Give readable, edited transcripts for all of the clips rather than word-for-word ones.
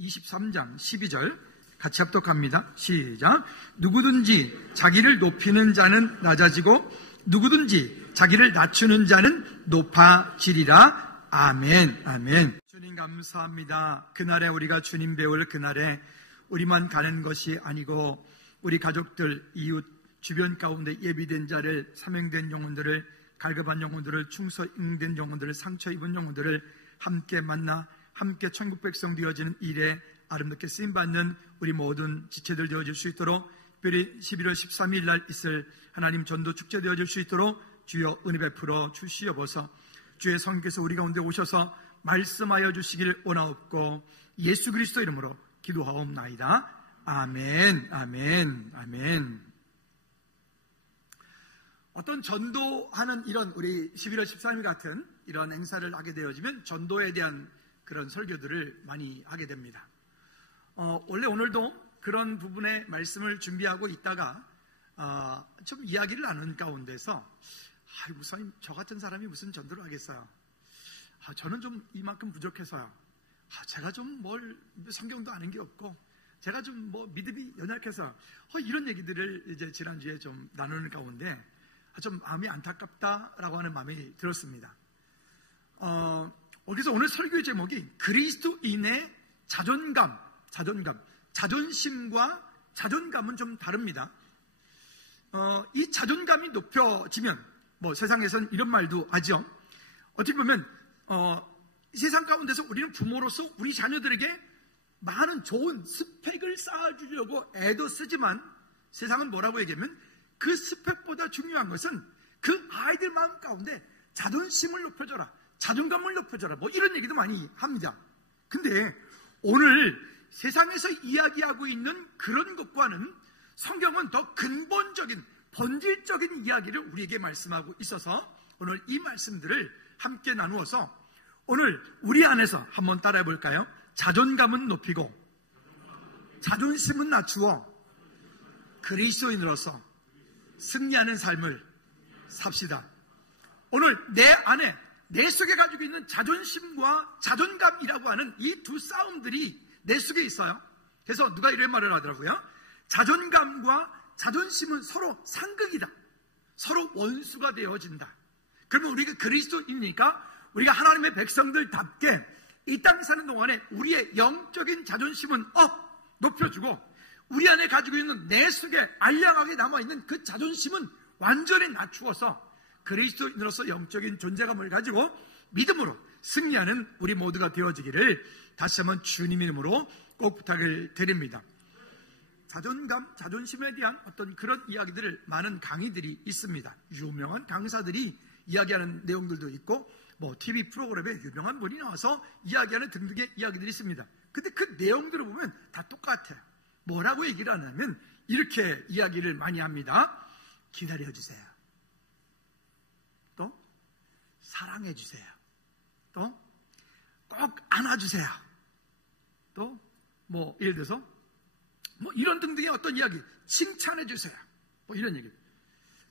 23장 12절 같이 합독합니다. 시작. 누구든지 자기를 높이는 자는 낮아지고 누구든지 자기를 낮추는 자는 높아지리라. 아멘. 아멘. 주님 감사합니다. 그날에 우리가 주님 배울 그날에 우리만 가는 것이 아니고 우리 가족들, 이웃, 주변 가운데 예비된 자를, 사명된 영혼들을, 갈급한 영혼들을, 충성된 영혼들을, 상처 입은 영혼들을 함께 만나 함께 천국 백성 되어지는 일에 아름답게 쓰임받는 우리 모든 지체들 되어질 수 있도록, 특별히 11월 13일 날 있을 하나님 전도 축제 되어질 수 있도록 주여 은혜 베풀어 주시옵소서. 주의 성령께서 우리 가운데 오셔서 말씀하여 주시길 원하옵고 예수 그리스도 이름으로 기도하옵나이다. 아멘. 아멘. 아멘. 어떤 전도하는 이런 우리 11월 13일 같은 이런 행사를 하게 되어지면 전도에 대한 그런 설교들을 많이 하게 됩니다. 원래 오늘도 그런 부분의 말씀을 준비하고 있다가 좀 이야기를 나눈 가운데서 목사님, 저 같은 사람이 무슨 전도를 하겠어요? 저는 좀 이만큼 부족해서요. 제가 좀 성경도 아는 게 없고 제가 좀 믿음이 연약해서 이런 얘기들을 이제 지난주에 좀 나누는 가운데 좀 마음이 안타깝다라고 하는 마음이 들었습니다. 그래서 오늘 설교의 제목이 그리스도인의 자존감, 자존심과 자존감은 좀 다릅니다. 이 자존감이 높여지면 세상에서는 이런 말도 하죠. 어떻게 보면 세상 가운데서 우리는 부모로서 우리 자녀들에게 많은 좋은 스펙을 쌓아주려고 애도 쓰지만 세상은 뭐라고 얘기하면 그 스펙보다 중요한 것은 그 아이들 마음 가운데 자존심을 높여줘라, 자존감을 높여줘라, 이런 얘기도 많이 합니다. 근데 오늘 세상에서 이야기하고 있는 그런 것과는 성경은 더 근본적인, 본질적인 이야기를 우리에게 말씀하고 있어서 오늘 이 말씀들을 함께 나누어서 오늘 우리 안에서 한번 따라해 볼까요? 자존감은 높이고 자존심은 낮추어 그리스도인으로서 승리하는 삶을 삽시다. 오늘 내 안에, 내 속에 가지고 있는 자존심과 자존감이라고 하는 이 두 싸움들이 내 속에 있어요. 그래서 누가 이런 말을 하더라고요. 자존감과 자존심은 서로 상극이다. 서로 원수가 되어진다. 그러면 우리가 그리스도인이니까 우리가 하나님의 백성들답게 이 땅에 사는 동안에 우리의 영적인 자존심은 높여주고 우리 안에 가지고 있는 내 속에 알량하게 남아있는 그 자존심은 완전히 낮추어서 그리스도인으로서 영적인 존재감을 가지고 믿음으로 승리하는 우리 모두가 되어지기를 다시 한번 주님 이름으로 꼭 부탁을 드립니다. 자존감, 자존심에 대한 어떤 그런 이야기들을 많은 강의들이 있습니다. 유명한 강사들이 이야기하는 내용들도 있고 TV 프로그램에 유명한 분이 나와서 이야기하는 등등의 이야기들이 있습니다. 근데 그 내용들을 보면 다 똑같아요. 뭐라고 얘기를 하냐면 이렇게 이야기를 많이 합니다. 기다려주세요. 또 사랑해주세요. 또 꼭 안아주세요. 또 예를 들어서 이런 등등의 어떤 이야기, 칭찬해주세요. 이런 얘기.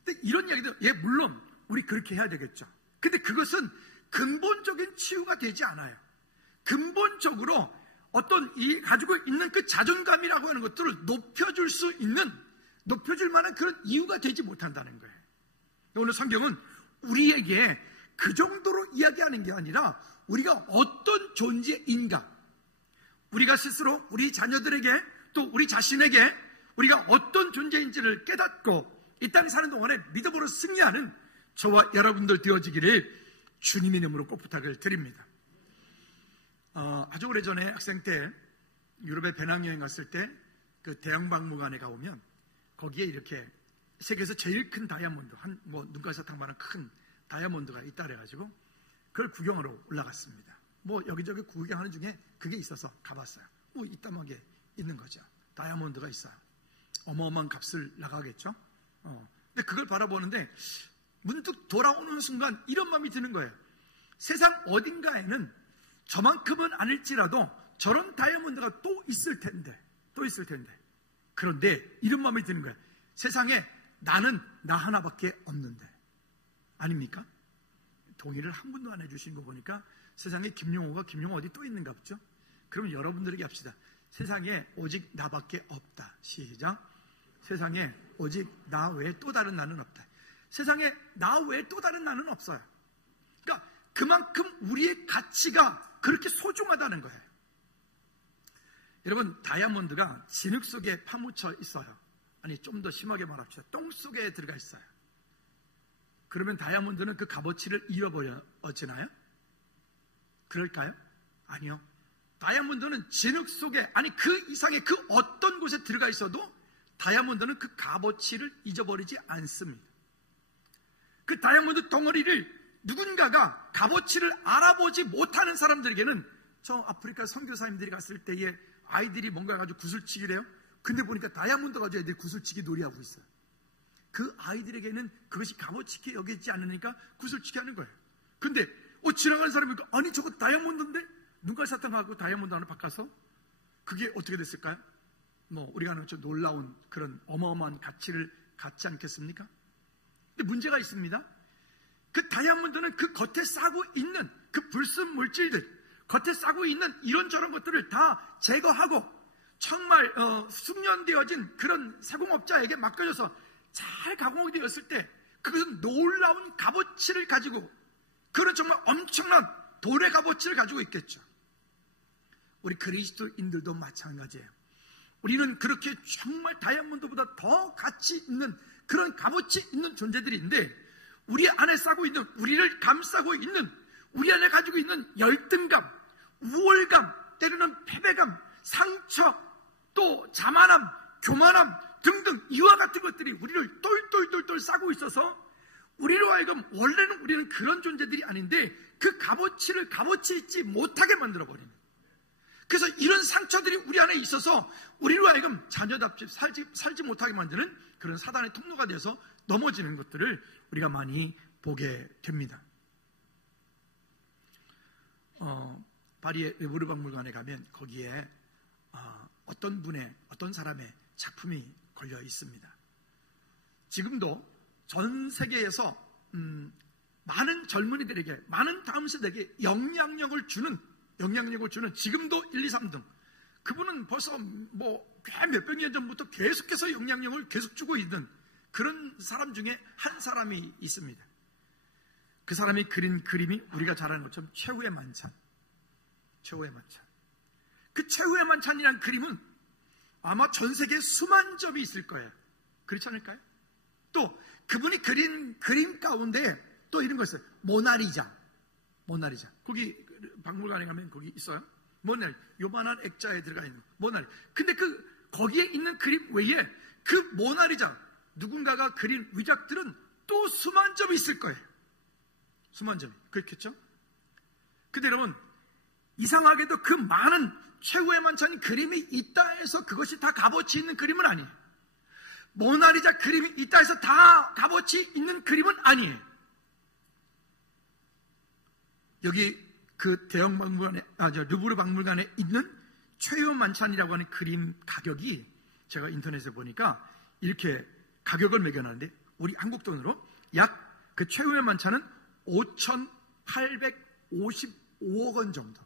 근데 이런 이야기도 물론 우리 그렇게 해야 되겠죠. 근데 그것은 근본적인 치유가 되지 않아요. 근본적으로 어떤 이 가지고 있는 그 자존감이라고 하는 것들을 높여줄 수 있는, 높여줄 만한 그런 이유가 되지 못한다는 거예요. 오늘 성경은 우리에게 그 정도로 이야기하는 게 아니라 우리가 어떤 존재인가, 우리가 스스로 우리 자녀들에게 또 우리 자신에게 우리가 어떤 존재인지를 깨닫고 이 땅에 사는 동안에 믿음으로 승리하는 저와 여러분들 되어지기를 주님의 이름으로 꼭 부탁을 드립니다. 아주 오래전에 학생 때 유럽에 배낭여행 갔을 때 그 대형박물관에 가보면 거기에 이렇게 세계에서 제일 큰 다이아몬드, 눈가사탕만한 큰 다이아몬드가 있다 그래가지고 그걸 구경하러 올라갔습니다. 여기저기 구경하는 중에 그게 있어서 가봤어요. 이따만하게 있는 거죠. 다이아몬드가 있어요. 어마어마한 값을 나가겠죠. 근데 그걸 바라보는데 문득 돌아오는 순간 이런 마음이 드는 거예요. 세상 어딘가에는 저만큼은 아닐지라도 저런 다이아몬드가 또 있을 텐데. 그런데 이런 마음이 드는 거예요. 세상에 나는 나 하나밖에 없는데. 아닙니까? 동의를 한 분도 안 해주신 거 보니까 세상에 김용호 어디 또 있는가 보죠? 그러면 여러분들에게 합시다. 세상에 오직 나밖에 없다. 시작. 세상에 오직 나 외에 또 다른 나는 없다. 세상에 나 외에 또 다른 나는 없어요. 그러니까 그만큼 우리의 가치가 그렇게 소중하다는 거예요. 여러분, 다이아몬드가 진흙 속에 파묻혀 있어요. 아니, 좀 더 심하게 말합시다. 똥 속에 들어가 있어요. 그러면 다이아몬드는 그 값어치를 잃어버려지나요? 그럴까요? 아니요. 다이아몬드는 진흙 속에, 아니 그 이상의 그 어떤 곳에 들어가 있어도 다이아몬드는 그 값어치를 잊어버리지 않습니다. 그 다이아몬드 덩어리를 누군가가 값어치를 알아보지 못하는 사람들에게는, 저 아프리카 선교사님들이 갔을 때에 아이들이 뭔가 가지고 구슬치기를 해요. 근데 보니까 다이아몬드 가지고 애들이 구슬치기 놀이하고 있어요. 그 아이들에게는 그것이 값어치 있게 여기지 않으니까 구슬치기 하는 거예요. 근데 지나가는 사람이 아니 저거 다이아몬드인데? 눈깔 사탕하고 다이아몬드 하나 바꿔서 그게 어떻게 됐을까요? 뭐 우리가 하는 좀 놀라운 그런 어마어마한 가치를 갖지 않겠습니까? 근데 문제가 있습니다. 그 다이아몬드는 그 겉에 싸고 있는 그 불순 물질들, 겉에 싸고 있는 이런저런 것들을 다 제거하고 정말 숙련되어진 그런 세공업자에게 맡겨져서 잘 가공이 되었을 때 그것은 놀라운 값어치를 가지고, 그런 정말 엄청난 돈의 값어치를 가지고 있겠죠. 우리 그리스도인들도 마찬가지예요. 우리는 그렇게 정말 다이아몬드보다 더 가치 있는 그런 값어치 있는 존재들인데, 우리 안에 싸고 있는, 우리를 감싸고 있는, 우리 안에 가지고 있는 열등감, 우월감, 때로는 패배감, 상처, 또 자만함, 교만함 등등 이와 같은 것들이 우리를 똘똘똘똘 싸고 있어서 우리로 하여금 원래는 우리는 그런 존재들이 아닌데 그 값어치를 값어치 있지 못하게 만들어버리는, 그래서 이런 상처들이 우리 안에 있어서 우리로 하여금 자녀답지 살지 못하게 만드는 그런 사단의 통로가 되어서 넘어지는 것들을 우리가 많이 보게 됩니다. 파리의 루브르 박물관에 가면 거기에 어떤 사람의 작품이 걸려 있습니다. 지금도 전 세계에서 많은 젊은이들에게, 많은 다음 세대에게 영향력을 주는 지금도 1, 2, 3등, 그분은 벌써 꽤 몇백 년 전부터 계속해서 영향력을 계속 주고 있는 그런 사람 중에 한 사람이 있습니다. 그 사람이 그린 그림이 우리가 잘 아는 것처럼 최후의 만찬. 그 최후의 만찬이라는 그림은 아마 전 세계에 수만 점이 있을 거예요. 그렇지 않을까요? 또 그분이 그린 그림 가운데 또 이런 거 있어요. 모나리자. 거기 박물관에 가면 거기 있어요. 모나리자. 요만한 액자에 들어가 있는 모나리자. 근데 거기에 있는 그림 외에 그 모나리자, 누군가가 그린 위작들은 또 수만 점이 있을 거예요. 수만 점이. 그렇겠죠? 근데 여러분, 이상하게도 그 많은 최후의 만찬인 그림이 있다 해서 그것이 다 값어치 있는 그림은 아니에요. 모나리자 그림이 있다 해서 다 값어치 있는 그림은 아니에요. 여기 그 대형 박물관에, 루브르 박물관에 있는 최후의 만찬이라고 하는 그림 가격이 제가 인터넷에 보니까 이렇게 가격을 매겨놨는데, 우리 한국 돈으로 약 그 최후의 만찬은 5,855억 원 정도.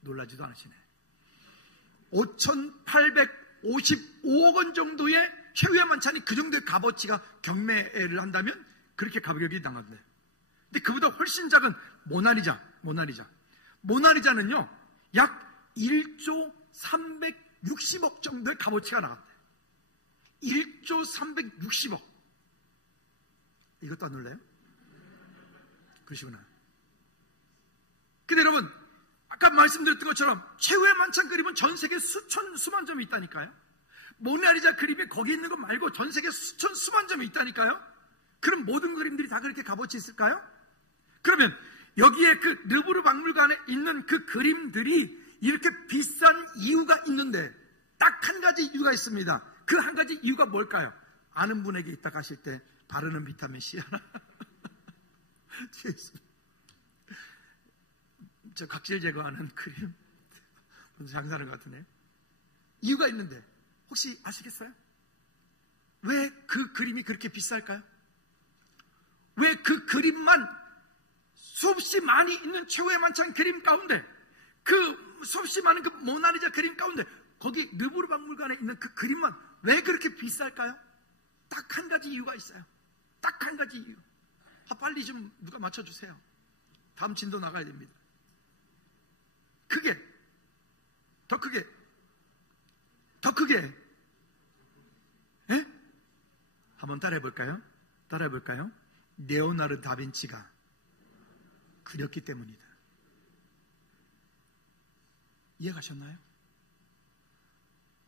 놀라지도 않으시네. 5,855억 원 정도의 최후의 만찬이 그 정도의 값어치가 경매를 한다면 그렇게 가격이 나간대요. 근데 그보다 훨씬 작은 모나리자는요 약 1조 360억 정도의 값어치가 나간대요. 1조 360억. 이것도 안 놀라요? 그러시구나. 근데 여러분, 아까 말씀드렸던 것처럼 최후의 만찬 그림은 전 세계 수만 점이 있다니까요. 모나리자 그림이 거기 있는 것 말고 전 세계 수만 점이 있다니까요. 그럼 모든 그림들이 다 그렇게 값어치 있을까요? 그러면 여기에 그 르브르 박물관에 있는 그 그림들이 이렇게 비싼 이유가 있는데 딱 한 가지 이유가 있습니다. 그 한 가지 이유가 뭘까요? 아는 분에게 이따 가실 때 바르는 비타민 C 하나 뒤에 있습니다. 저 각질 제거하는 크림 장사하는 것 같은데 이유가 있는데 혹시 아시겠어요? 왜 그 그림이 그렇게 비쌀까요? 왜 그 그림만 수없이 많이 있는 최후의 만찬 그림 가운데 그 수없이 많은 그 모나리자 그림 가운데 거기 르브르 박물관에 있는 그 그림만 왜 그렇게 비쌀까요? 딱 한 가지 이유가 있어요. 딱 한 가지 이유. 빨리 좀 누가 맞춰주세요. 다음 진도 나가야 됩니다. 크게, 더 크게, 더 크게. 예? 한번 따라해볼까요? 따라해볼까요? 레오나르도 다빈치가 그렸기 때문이다. 이해가셨나요?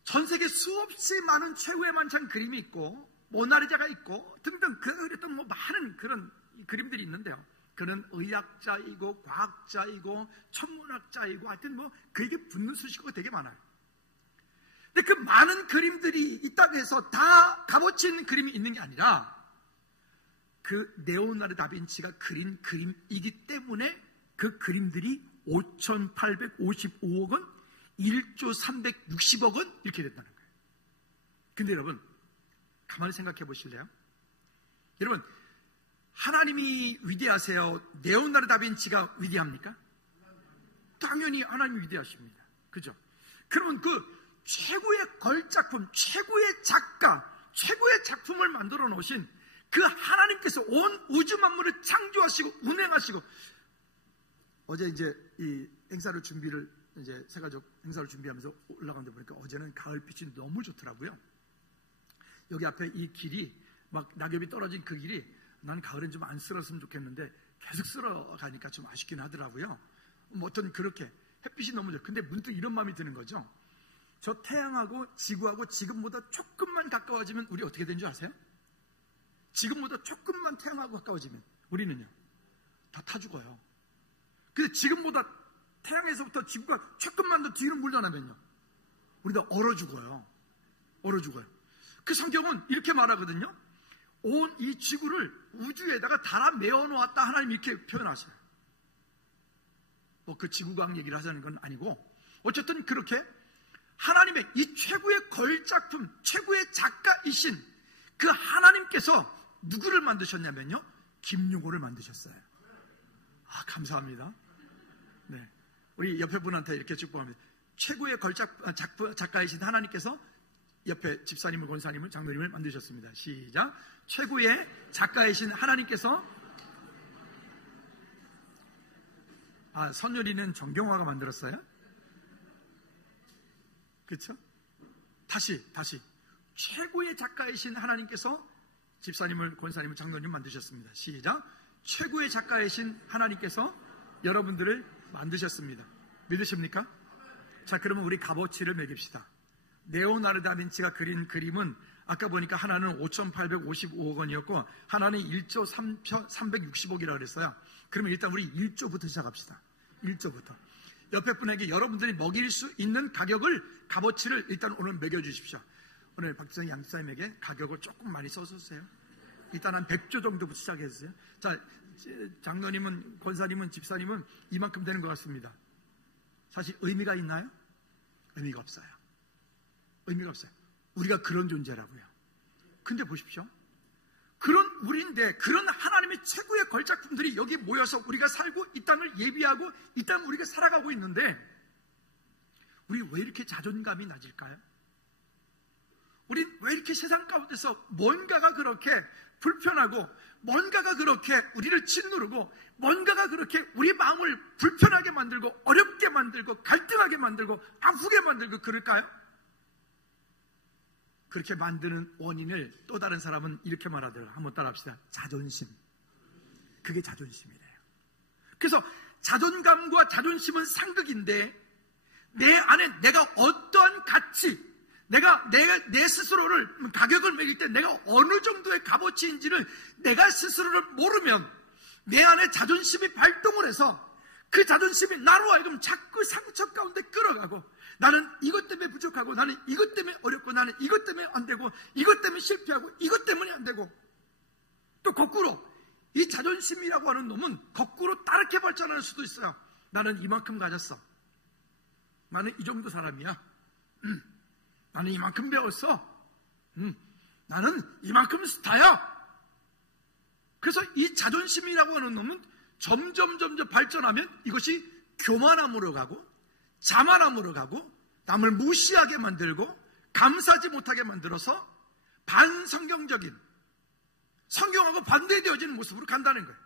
전 세계 수없이 많은 최후의 만찬 그림이 있고 모나리자가 있고 등등 그가 그렸던 뭐 많은 그런 그림들이 있는데요. 그는 의학자이고 과학자이고 천문학자이고 하여튼 뭐 그에게 붙는 수식어가 되게 많아요. 근데 그 많은 그림들이 있다고 해서 다 값어치 있는 그림이 있는 게 아니라 그 레오나르도 다빈치가 그린 그림이기 때문에 그 그림들이 5,855억 원, 1조 360억 원 이렇게 됐다는 거예요. 근데 여러분 가만히 생각해 보실래요? 여러분 하나님이 위대하세요? 레오나르도 다빈치가 위대합니까? 당연히 하나님이 위대하십니다. 그죠? 그러면 그 최고의 걸작품, 최고의 작가, 최고의 작품을 만들어 놓으신 그 하나님께서 온 우주 만물을 창조하시고 운행하시고 어제 이제 이 행사를 준비를 이제 새가족 행사를 준비하면서 올라가는데 보니까 어제는 가을빛이 너무 좋더라고요. 여기 앞에 이 길이 막 낙엽이 떨어진 그 길이 난 가을엔 좀 안 쓸었으면 좋겠는데 계속 쓸어가니까 좀 아쉽긴 하더라고요. 뭐 어떤 그렇게 햇빛이 너무 좋아. 근데 문득 이런 마음이 드는 거죠. 저 태양하고 지구하고 지금보다 조금만 가까워지면 우리 어떻게 된 줄 아세요? 지금보다 조금만 태양하고 가까워지면 우리는요 다 타 죽어요. 근데 지금보다 태양에서부터 지구가 조금만 더 뒤로 물러나면요 우리 다 얼어 죽어요. 얼어 죽어요. 그 성경은 이렇게 말하거든요. 온 이 지구를 우주에다가 달아 메어 놓았다 하나님 이렇게 표현하셔요. 뭐 그 지구과학 얘기를 하자는 건 아니고 어쨌든 그렇게 하나님의 이 최고의 걸작품, 최고의 작가이신 그 하나님께서 누구를 만드셨냐면요 김용호를 만드셨어요. 아 감사합니다. 네, 우리 옆에 분한테 이렇게 축복합니다. 최고의 작가이신 하나님께서 옆에 집사님을 권사님을 장로님을 만드셨습니다. 시작. 최고의 작가이신 하나님께서 선율이는 정경화가 만들었어요? 그렇죠? 다시 최고의 작가이신 하나님께서 집사님을 권사님을 장로님을 만드셨습니다. 시작. 최고의 작가이신 하나님께서 여러분들을 만드셨습니다. 믿으십니까? 자, 그러면 우리 값어치를 매깁시다. 레오나르도 다빈치가 그린 그림은 아까 보니까 하나는 5,855억 원이었고 하나는 1조 360억이라고 그랬어요. 그러면 일단 우리 1조부터 시작합시다. 1조부터. 옆에 분에게 여러분들이 먹일 수 있는 가격을, 값어치를 일단 오늘 매겨주십시오. 오늘 박지성 양사님에게 가격을 조금 많이 써주세요. 일단 한 100조 정도부터 시작해주세요. 자, 장로님은, 권사님은, 집사님은 이만큼 되는 것 같습니다. 사실 의미가 있나요? 의미가 없어요. 의미가 없어요. 우리가 그런 존재라고요. 근데 보십시오. 그런 우리인데 그런 하나님의 최고의 걸작품들이 여기 모여서 우리가 살고 이 땅을 예비하고 이 땅을 우리가 살아가고 있는데 우리 왜 이렇게 자존감이 낮을까요? 우리 왜 이렇게 세상 가운데서 뭔가가 그렇게 불편하고 뭔가가 그렇게 우리를 짓누르고 뭔가가 그렇게 우리 마음을 불편하게 만들고 어렵게 만들고 갈등하게 만들고 아프게 만들고 그럴까요? 그렇게 만드는 원인을 또 다른 사람은 이렇게 말하더라고요. 한번 따라합시다. 자존심. 그게 자존심이래요. 그래서 자존감과 자존심은 상극인데 내 안에 내가 어떠한 가치, 내가 내 스스로를 가격을 매길 때 내가 어느 정도의 값어치인지를 내가 스스로를 모르면 내 안에 자존심이 발동을 해서 그 자존심이 나로 하여금 자꾸 상처 가운데 끌어가고 나는 이것 때문에 부족하고 나는 이것 때문에 어렵고 나는 이것 때문에 안 되고 이것 때문에 실패하고 이것 때문에 안 되고 또 거꾸로 이 자존심이라고 하는 놈은 거꾸로 따르게 발전할 수도 있어요. 나는 이만큼 가졌어. 나는 이 정도 사람이야. 나는 이만큼 배웠어. 나는 이만큼 스타야. 그래서 이 자존심이라고 하는 놈은 점점 발전하면 이것이 교만함으로 가고 자만함으로 가고 남을 무시하게 만들고 감사하지 못하게 만들어서 반성경적인, 성경하고 반대되어지는 모습으로 간다는 거예요.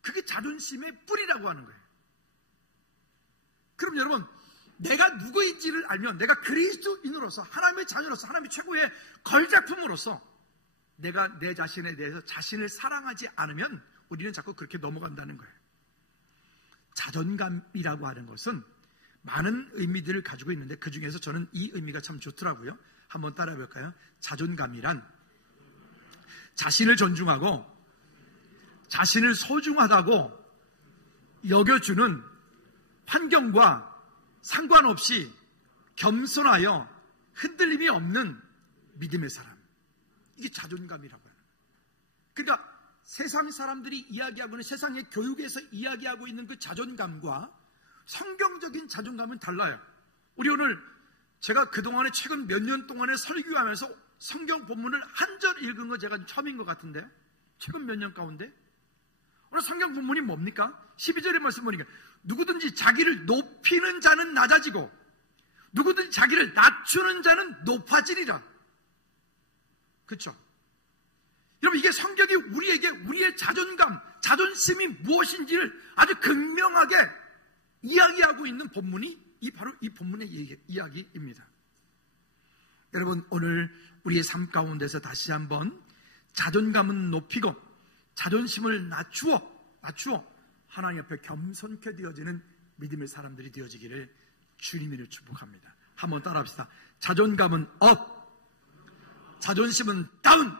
그게 자존심의 뿌리라고 하는 거예요. 그럼 여러분, 내가 누구인지를 알면, 내가 그리스도인으로서, 하나님의 자녀로서, 하나님의 최고의 걸작품으로서 내가 내 자신에 대해서 자신을 사랑하지 않으면 우리는 자꾸 그렇게 넘어간다는 거예요. 자존감이라고 하는 것은 많은 의미들을 가지고 있는데 그 중에서 저는 이 의미가 참 좋더라고요. 한번 따라해 볼까요? 자존감이란 자신을 존중하고 자신을 소중하다고 여겨주는 환경과 상관없이 겸손하여 흔들림이 없는 믿음의 사람. 이게 자존감이라고 하는 거예요. 그러니까 세상 사람들이 이야기하고 있는, 세상의 교육에서 이야기하고 있는 그 자존감과 성경적인 자존감은 달라요. 우리 오늘 제가 그동안에 최근 몇 년 동안에 설교하면서 성경 본문을 한 절 읽은 거 제가 처음인 것 같은데요. 최근 몇 년 가운데. 오늘 성경 본문이 뭡니까? 12절의 말씀 보니까 누구든지 자기를 높이는 자는 낮아지고 누구든지 자기를 낮추는 자는 높아지리라. 그렇죠? 여러분, 이게 성경이 우리에게 우리의 자존감, 자존심이 무엇인지를 아주 극명하게 이야기하고 있는 본문이 바로 이 본문의 이야기입니다. 여러분, 오늘 우리의 삶 가운데서 다시 한번 자존감은 높이고 자존심을 낮추어 하나님 앞에 겸손케 되어지는 믿음의 사람들이 되어지기를 주님으로 축복합니다. 한번 따라합시다. 자존감은 업, 자존심은 다운.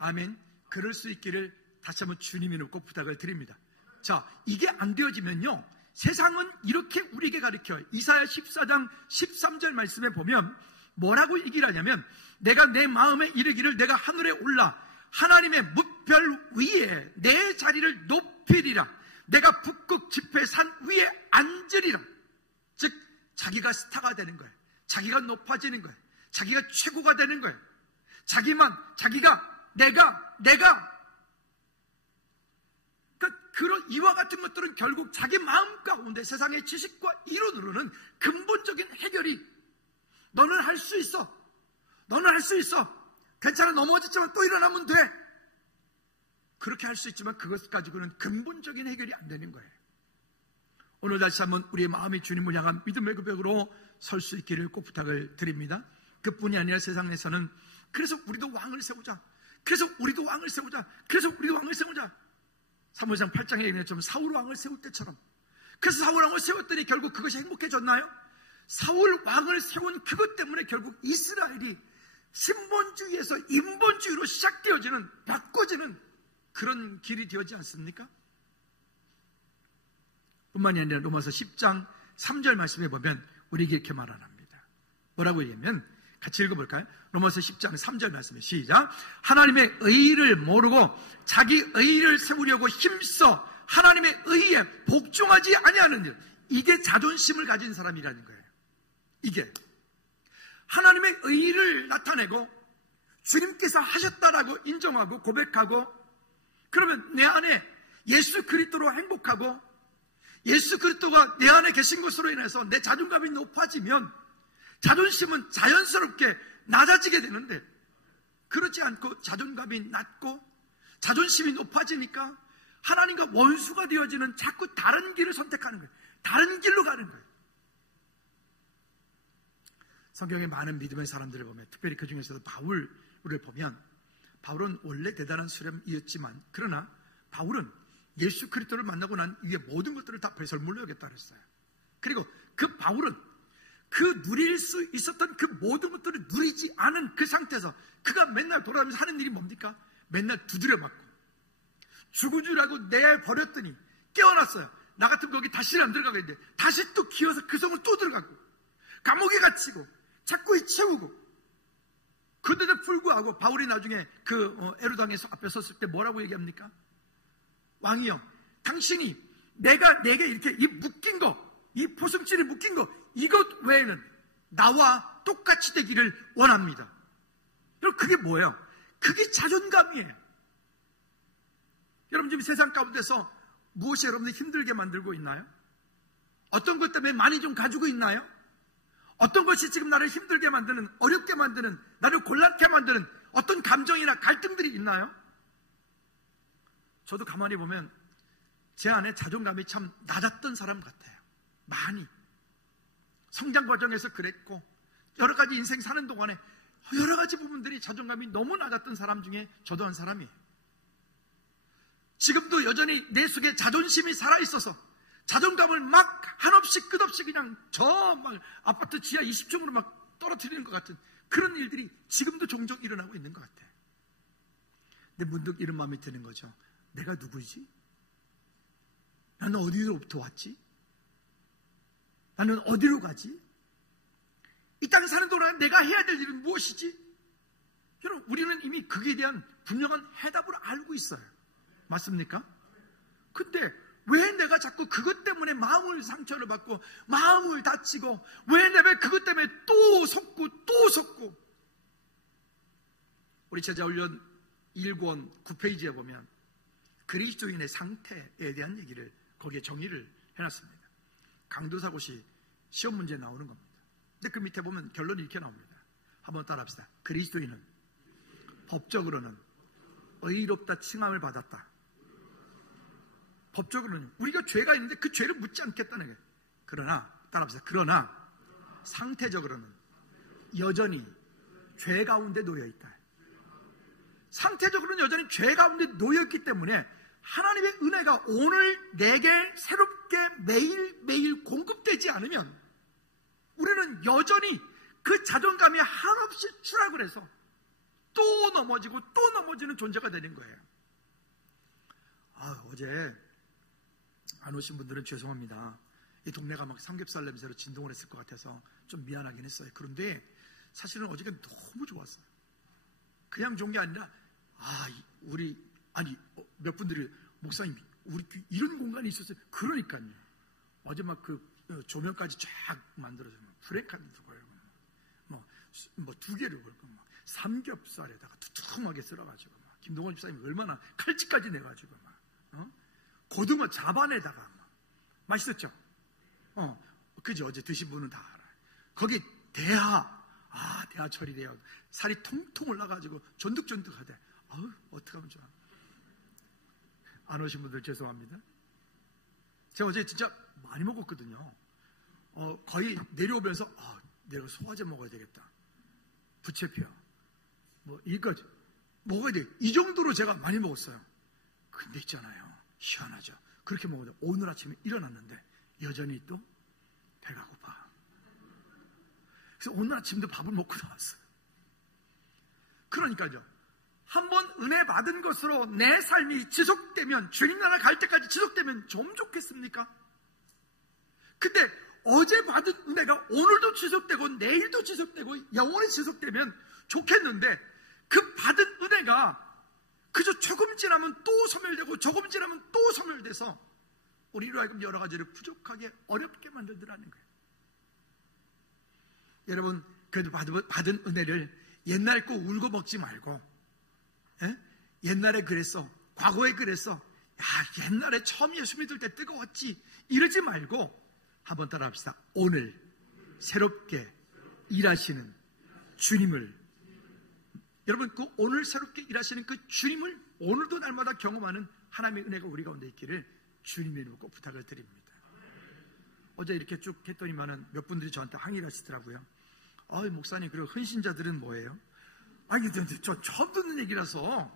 아멘. 그럴 수 있기를 다시 한번 주님으로 꼭 부탁을 드립니다. 자, 이게 안 되어지면요, 세상은 이렇게 우리에게 가르쳐요. 이사야 14장 13절 말씀에 보면 뭐라고 얘기를 하냐면, 내가 내 마음에 이르기를 내가 하늘에 올라 하나님의 뭇별 위에 내 자리를 높이리라. 내가 북극 지폐산 위에 앉으리라. 즉 자기가 스타가 되는 거예요. 자기가 높아지는 거예요. 자기가 최고가 되는 거예요. 자기가 내가 그런 이와 같은 것들은 결국 자기 마음 가운데 세상의 지식과 이론으로는 근본적인 해결이 너는 할 수 있어. 너는 할 수 있어. 괜찮아. 넘어졌지만 또 일어나면 돼. 그렇게 할 수 있지만 그것 가지고는 근본적인 해결이 안 되는 거예요. 오늘 다시 한번 우리의 마음이 주님을 향한 믿음의 고백으로 설 수 있기를 꼭 부탁을 드립니다. 그뿐이 아니라 세상에서는 그래서 우리도 왕을 세우자. 그래서 우리도 왕을 세우자. 그래서 우리도 왕을 세우자. 사무엘상 8장에 있는 좀 사울 왕을 세울 때처럼. 그래서 사울 왕을 세웠더니 결국 그것이 행복해졌나요? 사울 왕을 세운 그것 때문에 결국 이스라엘이 신본주의에서 인본주의로 시작되어지는, 바꿔지는 그런 길이 되어지 않습니까? 뿐만이 아니라 로마서 10장 3절 말씀에 보면 우리에게 이렇게 말합니다. 뭐라고 얘기하면 같이 읽어볼까요? 로마서 10장 3절 말씀에 시작. 하나님의 의의를 모르고 자기 의의를 세우려고 힘써 하나님의 의의에 복종하지 아니하는 일. 이게 자존심을 가진 사람이라는 거예요. 이게 하나님의 의의를 나타내고 주님께서 하셨다라고 인정하고 고백하고, 그러면 내 안에 예수 그리스도로 행복하고 예수 그리스도가 내 안에 계신 것으로 인해서 내 자존감이 높아지면 자존심은 자연스럽게 낮아지게 되는데, 그렇지 않고 자존감이 낮고 자존심이 높아지니까 하나님과 원수가 되어지는 자꾸 다른 길을 선택하는 거예요. 다른 길로 가는 거예요. 성경의 많은 믿음의 사람들을 보면, 특별히 그 중에서도 바울을 보면, 바울은 원래 대단한 수렴이었지만, 그러나 바울은 예수 그리스도를 만나고 난 이후에 모든 것들을 다 배설물로 여겼다 그랬어요. 그리고 그 바울은 그 누릴 수 있었던 그 모든 것들을 누리지 않은 그 상태에서 그가 맨날 돌아다니면서 하는 일이 뭡니까? 맨날 두드려 맞고 죽은 줄 알고 내버렸더니 깨어났어요. 나 같으면 거기 다시는 안 들어가겠는데 다시 또 기어서 그 성을 또 들어가고 감옥에 갇히고 자꾸 채우고. 그런데도 불구하고 바울이 나중에 그 에루당에서 앞에 섰을 때 뭐라고 얘기합니까? 왕이여, 당신이 내게 이렇게 이 묶인 거, 이 포승줄이 묶인 거, 이것 외에는 나와 똑같이 되기를 원합니다. 여러분, 그게 뭐예요? 그게 자존감이에요. 여러분, 지금 세상 가운데서 무엇이 여러분들 힘들게 만들고 있나요? 어떤 것 때문에 많이 좀 가지고 있나요? 어떤 것이 지금 나를 힘들게 만드는, 어렵게 만드는, 나를 곤란케 만드는 어떤 감정이나 갈등들이 있나요? 저도 가만히 보면 제 안에 자존감이 참 낮았던 사람 같아요. 많이. 성장 과정에서 그랬고, 여러 가지 인생 사는 동안에 여러 가지 부분들이 자존감이 너무 낮았던 사람 중에 저도 한 사람이에요. 지금도 여전히 내 속에 자존심이 살아있어서 자존감을 막 한없이 끝없이 그냥 저 막 아파트 지하 20층으로 막 떨어뜨리는 것 같은 그런 일들이 지금도 종종 일어나고 있는 것 같아요. 근데 문득 이런 마음이 드는 거죠. 내가 누구지? 나는 어디로부터 왔지? 나는 어디로 가지? 이 땅에 사는 동안 내가 해야 될 일은 무엇이지? 여러분, 우리는 이미 그에 대한 분명한 해답을 알고 있어요. 맞습니까? 근데 왜 내가 자꾸 그것 때문에 마음을 상처를 받고 마음을 다치고 왜 내가 그것 때문에 또 속고 우리 제자훈련 1권 9페이지에 보면 그리스도인의 상태에 대한 얘기를 거기에 정의를 해놨습니다. 강도사고시 시험 문제에 나오는 겁니다. 근데 그 밑에 보면 결론이 이렇게 나옵니다. 한번 따라합시다. 그리스도인은 법적으로는 의롭다 칭함을 받았다. 법적으로는 우리가 죄가 있는데 그 죄를 묻지 않겠다는 거예요. 그러나 따라합시다. 그러나 상태적으로는 여전히 죄 가운데 놓여있다. 상태적으로는 여전히 죄 가운데 놓여있기 때문에 하나님의 은혜가 오늘 내게 새롭게 매일매일 공급되지 않으면 우리는 여전히 그 자존감이 한없이 추락을 해서 또 넘어지고 또 넘어지는 존재가 되는 거예요. 어제 안 오신 분들은 죄송합니다. 이 동네가 막 삼겹살 냄새로 진동을 했을 것 같아서 좀 미안하긴 했어요. 그런데 사실은 어저께 너무 좋았어요. 그냥 좋은 게 아니라 몇 분들이 목사님 우리 이런 공간이 있었어요. 그러니까요. 어제 막 그 조명까지 쫙 만들어서 프랭카드도 걸고 뭐 두 개를 걸고 막 삼겹살에다가 두툼하게 썰어가지고 막 김동원 집사님이 얼마나 칼집까지 내가지고 막 고등어 자반에다가 막 맛있었죠. 그죠? 어제 드신 분은 다 알아요. 거기 대하철이 돼요. 살이 통통 올라가지고 전득전득하대. 어떡하면 좋아. 안 오신 분들 죄송합니다. 제가 어제 진짜 많이 먹었거든요. 거의 내려오면서 내가 소화제 먹어야 되겠다. 부채뼈 이거까지 먹어야 돼. 이 정도로 제가 많이 먹었어요. 근데 있잖아요. 희한하죠. 그렇게 먹어도 오늘 아침에 일어났는데 여전히 또 배가 고파. 그래서 오늘 아침도 밥을 먹고 나왔어요. 그러니까요. 한번 은혜 받은 것으로 내 삶이 지속되면, 주님 나라 갈 때까지 지속되면 좀 좋겠습니까? 근데 어제 받은 은혜가 오늘도 지속되고 내일도 지속되고 영원히 지속되면 좋겠는데, 그 받은 은혜가 그저 조금 지나면 또 소멸되고 조금 지나면 또 소멸돼서 우리로 하여금 여러 가지를 부족하게 어렵게 만들더라는 거예요. 여러분, 그래도 받은 은혜를 옛날 거 울고 먹지 말고, 옛날에 그랬어, 과거에 그랬어, 옛날에 처음 예수 믿을 때 뜨거웠지, 이러지 말고 한번 따라합시다. 오늘 새롭게 일하시는 주님을, 여러분, 그 오늘 새롭게 일하시는 그 주님을 오늘도 날마다 경험하는 하나님의 은혜가 우리 가운데 있기를 주님의 이름으로 꼭 부탁을 드립니다. 어제 이렇게 쭉 했더니만은 몇 분들이 저한테 항의를 하시더라고요. 목사님, 그리고 흔신자들은 뭐예요? 저 처음 듣는 얘기라서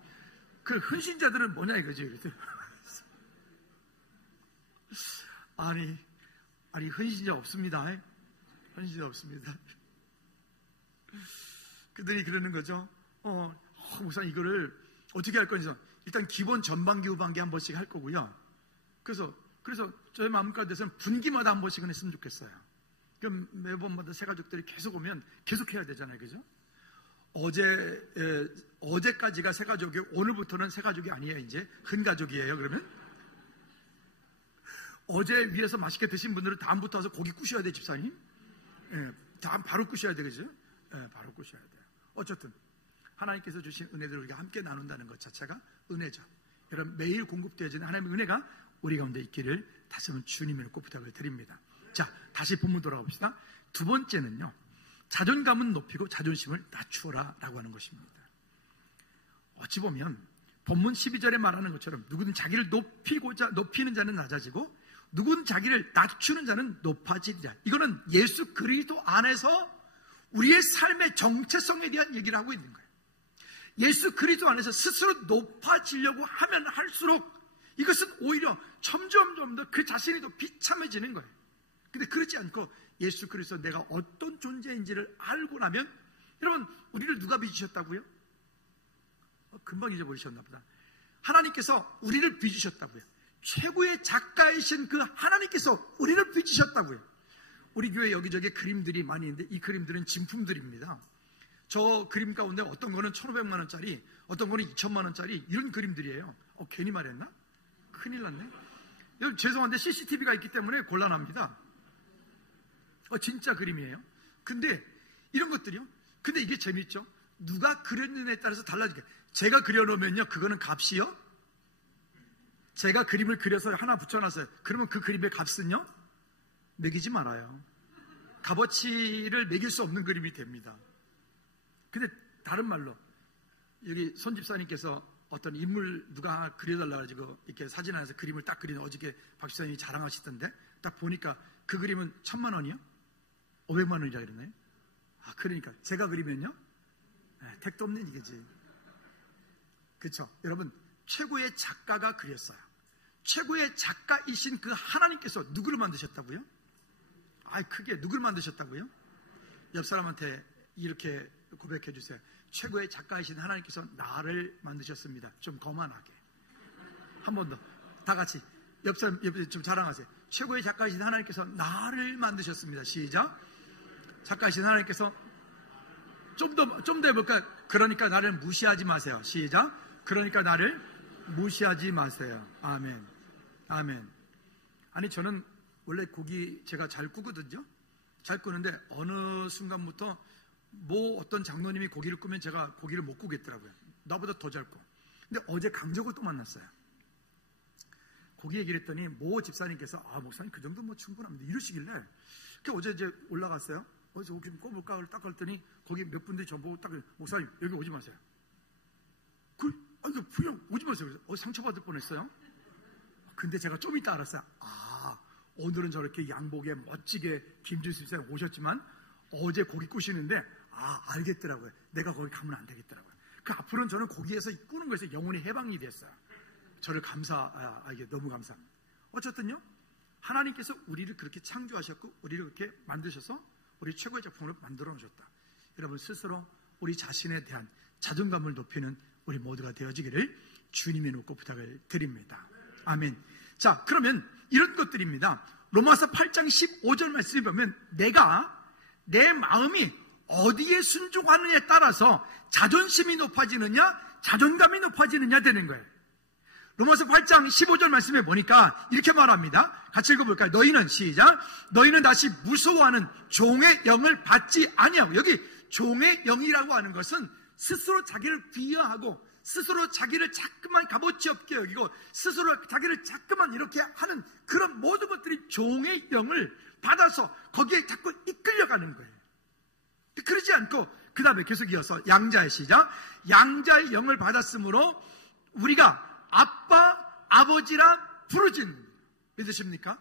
그 흔신자들은 뭐냐 이거지. 아니 흔신자 없습니다. 흔신자 없습니다. 그들이 그러는 거죠. 목사님, 이거를 어떻게 할 거냐. 일단 기본 전반기 후반기 한 번씩 할 거고요. 그래서 저희 마음가운데서는 분기마다 한 번씩은 했으면 좋겠어요. 그럼 매번마다 새가족들이 계속 오면 계속 해야 되잖아요. 그죠? 어제까지가 새가족이고 오늘부터는 새가족이 아니에요. 이제 흔가족이에요. 그러면 어제 위에서 맛있게 드신 분들은 다음부터 와서 고기 구셔야 돼, 집사님. 다음 바로 구셔야 되겠죠? 바로 구셔야 돼요. 어쨌든 하나님께서 주신 은혜들을 우리가 함께 나눈다는 것 자체가 은혜죠. 여러분, 매일 공급되어지는 하나님의 은혜가 우리 가운데 있기를 다시 한번 주님을 꼭 부탁을 드립니다. 자, 다시 본문 돌아가 봅시다. 두 번째는요, 자존감은 높이고 자존심을 낮추어라 라고 하는 것입니다. 어찌 보면 본문 12절에 말하는 것처럼 누구든 자기를 높이는 자는 낮아지고 누구든 자기를 낮추는 자는 높아지리라. 이거는 예수 그리스도 안에서 우리의 삶의 정체성에 대한 얘기를 하고 있는 거예요. 예수 그리스도 안에서 스스로 높아지려고 하면 할수록 이것은 오히려 점점 더 그 자신이 더 비참해지는 거예요. 근데 그렇지 않고 예수 그리스도 내가 어떤 존재인지를 알고 나면, 여러분, 우리를 누가 빚으셨다고요? 금방 잊어버리셨나 보다. 하나님께서 우리를 빚으셨다고요. 최고의 작가이신 그 하나님께서 우리를 빚으셨다고요. 우리 교회 여기저기 그림들이 많이 있는데 이 그림들은 진품들입니다. 저 그림 가운데 어떤 거는 1,500만 원짜리, 어떤 거는 2,000만 원짜리, 이런 그림들이에요. 괜히 말했나? 큰일 났네. 여러분, 죄송한데 CCTV가 있기 때문에 곤란합니다. 진짜 그림이에요. 근데 이런 것들이요. 근데 이게 재밌죠. 누가 그렸느냐에 따라서 달라지게. 제가 그려놓으면요, 그거는 값이요. 제가 그림을 그려서 하나 붙여놨어요. 그러면 그 그림의 값은요, 매기지 말아요. 값어치를 매길 수 없는 그림이 됩니다. 근데 다른 말로, 여기 손 집사님께서 어떤 인물 누가 그려달라 가지고 이렇게 사진 안에서 그림을 딱 그리는, 어저께 박 집사님이 자랑하시던데, 딱 보니까 그 그림은 1,000만 원이요? 500만 원이라 그러네. 그러니까 제가 그리면요, 택도 없는 얘기지. 그렇죠? 여러분, 최고의 작가가 그렸어요. 최고의 작가이신 그 하나님께서 누구를 만드셨다고요? 크게 누구를 만드셨다고요? 옆 사람한테 이렇게 고백해 주세요. 최고의 작가이신 하나님께서 나를 만드셨습니다. 좀 거만하게. 한 번 더. 다 같이 옆 사람 좀 자랑하세요. 최고의 작가이신 하나님께서 나를 만드셨습니다. 시작. 작가이신 하나님께서 좀 더 해볼까요? 그러니까 나를 무시하지 마세요. 시작. 그러니까 나를 무시하지 마세요. 아멘. 아멘. 아니, 저는 원래 곡이 제가 잘 꾸거든요. 잘 꾸는데 어느 순간부터 어떤 장로님이 고기를 꾸면 제가 고기를 못 꾸겠더라고요. 나보다 더 잘 꾸. 근데 어제 강적을 또 만났어요. 고기 얘기를 했더니 집사님께서 목사님 그 정도 충분합니다 이러시길래, 어제 이제 올라갔어요. 어디서 고기 좀 꿔볼까 딱 했더니 거기 몇 분들이 저보고 딱, 목사님 여기 오지 마세요. 그냥 오지 마세요. 상처받을 뻔했어요. 근데 제가 좀 이따 알았어요. 오늘은 저렇게 양복에 멋지게 김준수 집사님 오셨지만 어제 고기 꾸시는데 알겠더라고요. 내가 거기 가면 안 되겠더라고요. 앞으로는 저는 고기에서 꾸는 것에서 영혼이 해방이 됐어요. 저를 이게 너무 감사합니다. 어쨌든요, 하나님께서 우리를 그렇게 창조하셨고 우리를 그렇게 만드셔서 우리 최고의 작품으로 만들어 놓으셨다. 여러분, 스스로 우리 자신에 대한 자존감을 높이는 우리 모두가 되어지기를 주님의 놓고 부탁을 드립니다. 아멘. 자, 그러면 이런 것들입니다. 로마서 8장 15절 말씀을 보면 내 마음이 어디에 순종하느냐에 따라서 자존심이 높아지느냐 자존감이 높아지느냐 되는 거예요. 로마서 8장 15절 말씀에 보니까 이렇게 말합니다. 같이 읽어볼까요? 너희는 다시 무서워하는 종의 영을 받지 아니하고, 여기 종의 영이라고 하는 것은 스스로 자기를 비하하고 스스로 자기를 자꾸만 값어치 없게 여기고 스스로 자기를 자꾸만 이렇게 하는 그런 모든 것들이 종의 영을 받아서 거기에 자꾸 이끌려가는 거예요. 그러지 않고 그 다음에 계속 이어서 양자의 시작. 양자의 영을 받았으므로 우리가 아빠, 아버지라 부르진. 믿으십니까?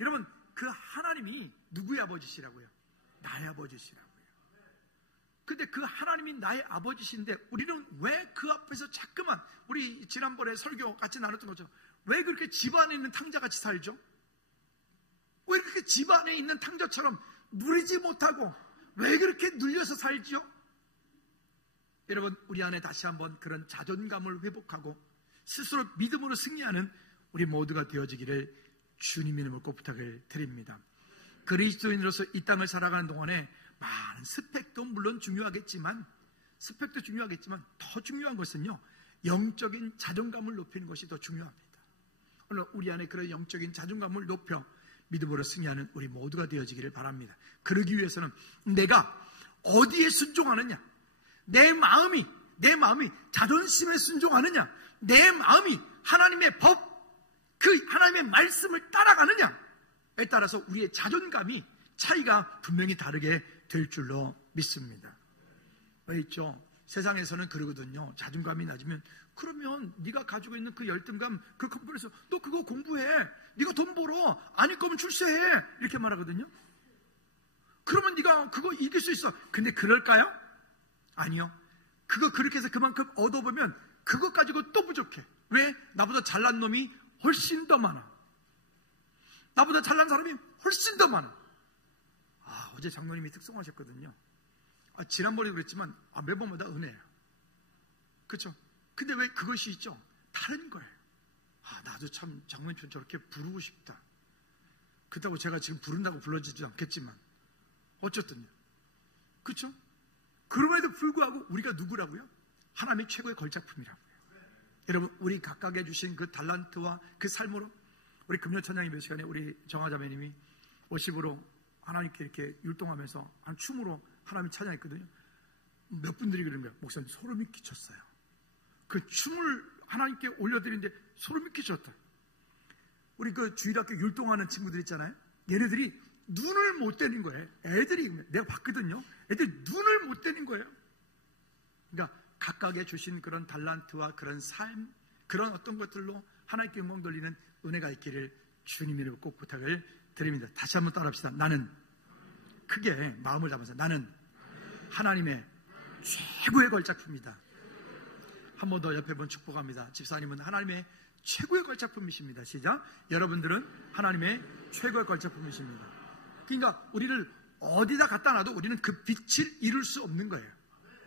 여러분, 그 하나님이 누구의 아버지시라고요? 나의 아버지시라고요. 근데 그 하나님이 나의 아버지신데 우리는 왜 그 앞에서 자꾸만, 우리 지난번에 설교 같이 나눴던 것처럼 왜 그렇게 집안에 있는 탕자같이 살죠? 왜 그렇게 집안에 있는 탕자처럼 누리지 못하고 왜 그렇게 눌려서 살지요? 여러분, 우리 안에 다시 한번 그런 자존감을 회복하고 스스로 믿음으로 승리하는 우리 모두가 되어지기를 주님의 이름으로 꼭 부탁을 드립니다. 그리스도인으로서 이 땅을 살아가는 동안에 많은 스펙도 물론 중요하겠지만 더 중요한 것은요, 영적인 자존감을 높이는 것이 더 중요합니다. 오늘 우리 안에 그런 영적인 자존감을 높여 믿음으로 승리하는 우리 모두가 되어지기를 바랍니다. 그러기 위해서는 내가 어디에 순종하느냐, 내 마음이 자존심에 순종하느냐, 내 마음이 하나님의 법, 그 하나님의 말씀을 따라가느냐, 따라서 우리의 자존감이 차이가 분명히 다르게 될 줄로 믿습니다. 왜 있죠? 세상에서는 그러거든요. 자존감이 낮으면 그러면 네가 가지고 있는 그 열등감, 그 컴플렉스, 너 그거 공부해. 네가 돈 벌어. 아닐 거면 출세해. 이렇게 말하거든요. 그러면 네가 그거 이길 수 있어. 근데 그럴까요? 아니요. 그거 그렇게 해서 그만큼 얻어보면 그것 가지고 또 부족해. 왜? 나보다 잘난 놈이 훨씬 더 많아. 나보다 잘난 사람이 훨씬 더 많아. 어제 장로님이 특송하셨거든요. 지난번에도 그랬지만 매번마다 은혜예요. 그렇죠? 근데 왜 그것이 있죠? 다른 거예요. 나도 참 장로님처럼 저렇게 부르고 싶다. 그렇다고 제가 지금 부른다고 불러주지 않겠지만 어쨌든요. 그렇죠? 그럼에도 불구하고 우리가 누구라고요? 하나님의 최고의 걸작품이라고요. 여러분, 우리 각각에 주신 그 달란트와 그 삶으로 우리 금요 찬양의 몇 시간에 우리 정화자매님이 워십으로 하나님께 이렇게 율동하면서 한 춤으로 하나님 찬양했거든요. 몇 분들이 그런 거예요. 목사님 소름이 끼쳤어요. 그 춤을 하나님께 올려드리는데 소름이 끼쳤다. 우리 그 주일학교 율동하는 친구들 있잖아요. 얘네들이 눈을 못 떼는 거예요. 애들이, 내가 봤거든요. 애들이 눈을 못 떼는 거예요. 그러니까 각각에 주신 그런 달란트와 그런 삶, 그런 어떤 것들로 하나님께 영광 돌리는 은혜가 있기를 주님 이름으로 꼭 부탁을 드립니다. 다시 한번 따라합시다. 나는, 크게 마음을 잡아서 나는 하나님의 최고의 걸작품이다. 한 번 더 옆에 분 축복합니다. 집사님은 하나님의 최고의 걸작품이십니다. 시작. 여러분들은 하나님의 최고의 걸작품이십니다. 그러니까 우리를 어디다 갖다 놔도 우리는 그 빛을 이룰 수 없는 거예요.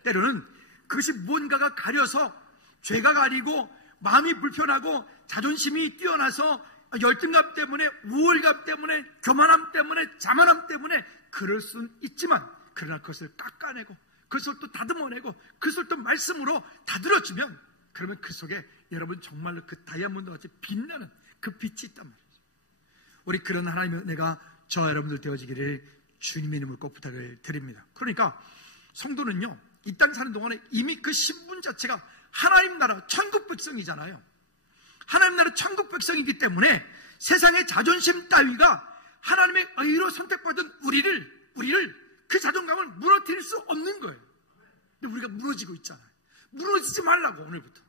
때로는 그것이 무언가가 가려서 죄가 가리고 마음이 불편하고 자존심이 뛰어나서 열등감 때문에, 우월감 때문에, 교만함 때문에, 자만함 때문에 그럴 수는 있지만, 그러나 그것을 깎아내고 그것을 또 다듬어내고 그것을 또 말씀으로 다듬어주면, 그러면 그 속에 여러분 정말로 그 다이아몬드 같이 빛나는 그 빛이 있단 말이죠. 우리 그런 하나님의 은혜가 저와 여러분들 되어지기를 주님의 이름으로 꼭 부탁을 드립니다. 그러니까 성도는요, 이 땅 사는 동안에 이미 그 신분 자체가 하나님 나라 천국 백성이잖아요. 하나님 나라 천국 백성이기 때문에 세상의 자존심 따위가 하나님의 의로 선택받은 우리를 그 자존감을 무너뜨릴 수 없는 거예요. 근데 우리가 무너지고 있잖아요. 무너지지 말라고, 오늘부터.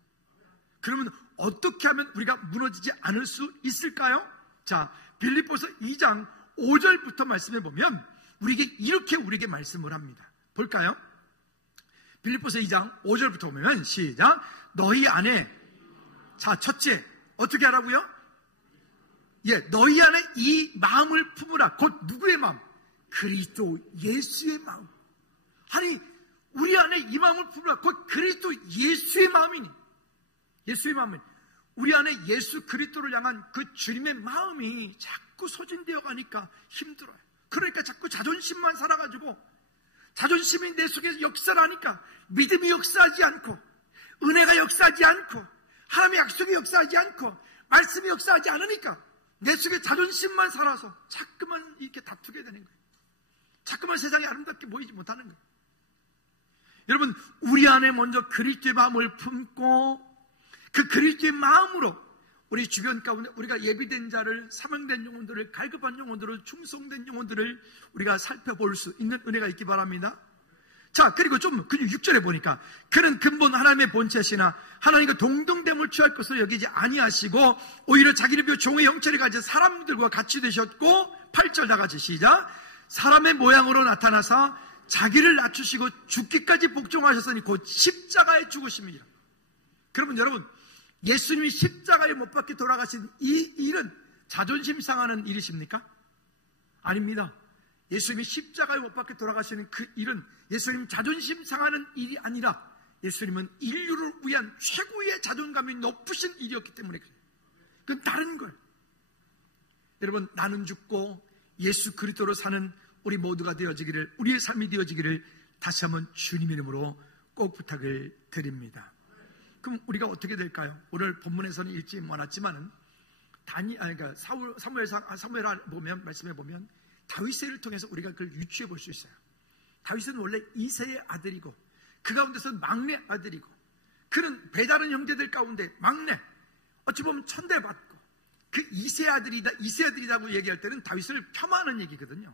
그러면 어떻게 하면 우리가 무너지지 않을 수 있을까요? 자, 빌립보서 2장 5절부터 말씀해 보면 우리에게 말씀을 합니다. 볼까요? 빌립보서 2장 5절부터 보면 시작. 너희 안에, 자, 첫째 어떻게 하라고요? 너희 안에 이 마음을 품으라. 곧 누구의 마음? 그리스도 예수의 마음. 아니, 우리 안에 이 마음을 품으라. 곧 그리스도 예수의 마음이니, 예수의 마음은 우리 안에 예수 그리스도를 향한 그 주님의 마음이 자꾸 소진되어 가니까 힘들어요. 그러니까 자꾸 자존심만 살아가지고, 자존심이 내 속에서 역사를 하니까 믿음이 역사하지 않고, 은혜가 역사하지 않고, 하나님의 약속이 역사하지 않고, 말씀이 역사하지 않으니까 내 속에 자존심만 살아서 자꾸만 이렇게 다투게 되는 거예요. 자꾸만 세상이 아름답게 보이지 못하는 거예요. 여러분, 우리 안에 먼저 그리스도의 마음을 품고 그 그리스도의 마음으로 우리 주변 가운데 우리가 예비된 자를, 사명된 영혼들을, 갈급한 영혼들을, 충성된 영혼들을 우리가 살펴볼 수 있는 은혜가 있기 바랍니다. 자, 그리고 좀 6절에 보니까 그는 근본 하나님의 본체시나 하나님과 동등됨을 취할 것으로 여기지 아니하시고 오히려 자기를 비워 종의 형체를 가진 사람들과 같이 되셨고, 8절 다 같이 시작. 사람의 모양으로 나타나사 자기를 낮추시고 죽기까지 복종하셨으니 곧 십자가에 죽으심이라. 그러면 여러분, 예수님이 십자가에 못 박혀 돌아가신 이 일은 자존심 상하는 일이십니까? 아닙니다. 예수님이 십자가에 못 박혀 돌아가시는 그 일은 예수님 자존심 상하는 일이 아니라 예수님은 인류를 위한 최고의 자존감이 높으신 일이었기 때문에 그래요. 그건 다른 거예요. 여러분, 나는 죽고 예수 그리스도로 사는 우리 모두가 되어지기를, 우리의 삶이 되어지기를 다시 한번 주님 이름으로 꼭 부탁을 드립니다. 그럼 우리가 어떻게 될까요? 오늘 본문에서는 읽지 않았지만은 그러니까 사무엘 보면, 말씀해 보면 다윗을 통해서 우리가 그걸 유추해 볼 수 있어요. 다윗은 원래 이새의 아들이고 그 가운데서 막내 아들이고, 그는 배다른 형제들 가운데 막내, 어찌 보면 천대받고 그 이세 아들이라고 얘기할 때는 다윗을 폄하하는 얘기거든요.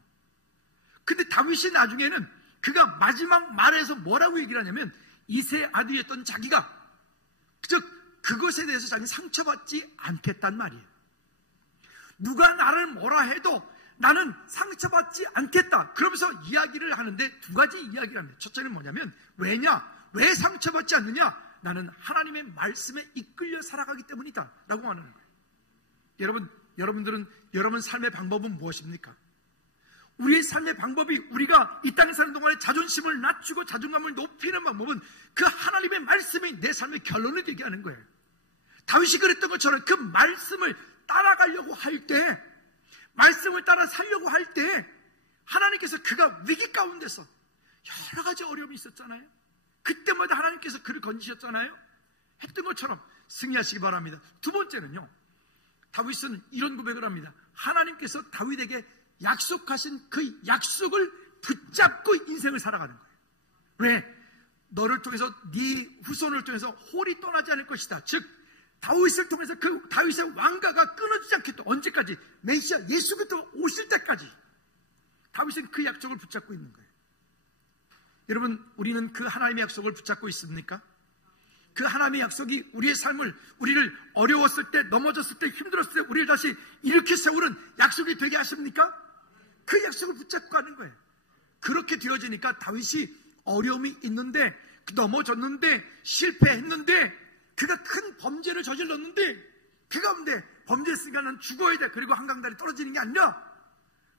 근데 다윗이 나중에는 그가 마지막 말에서 뭐라고 얘기를 하냐면 이세 아들이었던 자기가 즉 그것에 대해서 자기는 상처받지 않겠단 말이에요. 누가 나를 뭐라 해도 나는 상처받지 않겠다. 그러면서 이야기를 하는데 두 가지 이야기를 합니다. 첫째는 뭐냐면 왜 상처받지 않느냐? 나는 하나님의 말씀에 이끌려 살아가기 때문이다 라고 하는 거예요. 여러분 삶의 방법은 무엇입니까? 우리의 삶의 방법이 우리가 이 땅에 사는 동안에 자존심을 낮추고 자존감을 높이는 방법은 그 하나님의 말씀이 내 삶의 결론을 되게 하는 거예요. 다윗이 그랬던 것처럼 그 말씀을 따라가려고 할 때, 말씀을 따라 살려고 할 때 하나님께서 그가 위기 가운데서 여러 가지 어려움이 있었잖아요. 그때마다 하나님께서 그를 건지셨잖아요. 했던 것처럼 승리하시기 바랍니다. 두 번째는요, 다윗은 이런 고백을 합니다. 하나님께서 다윗에게 약속하신 그 약속을 붙잡고 인생을 살아가는 거예요. 왜? 너를 통해서 네 후손을 통해서 홀이 떠나지 않을 것이다. 즉 다윗을 통해서 그 다윗의 왕가가 끊어지지 않겠다. 언제까지? 메시아 예수 그리스도가 오실 때까지 다윗은 그 약속을 붙잡고 있는 거예요. 여러분, 우리는 그 하나님의 약속을 붙잡고 있습니까? 그 하나님의 약속이 우리의 삶을, 우리를 어려웠을 때, 넘어졌을 때, 힘들었을 때 우리를 다시 일으켜 세우는 약속이 되게 하십니까? 그 약속을 붙잡고 가는 거예요. 그렇게 되어지니까 다윗이 어려움이 있는데, 넘어졌는데, 실패했는데, 그가 큰 범죄를 저질렀는데 그 가운데 범죄했으니까 는 죽어야 돼. 그리고 한강다리 떨어지는 게 아니라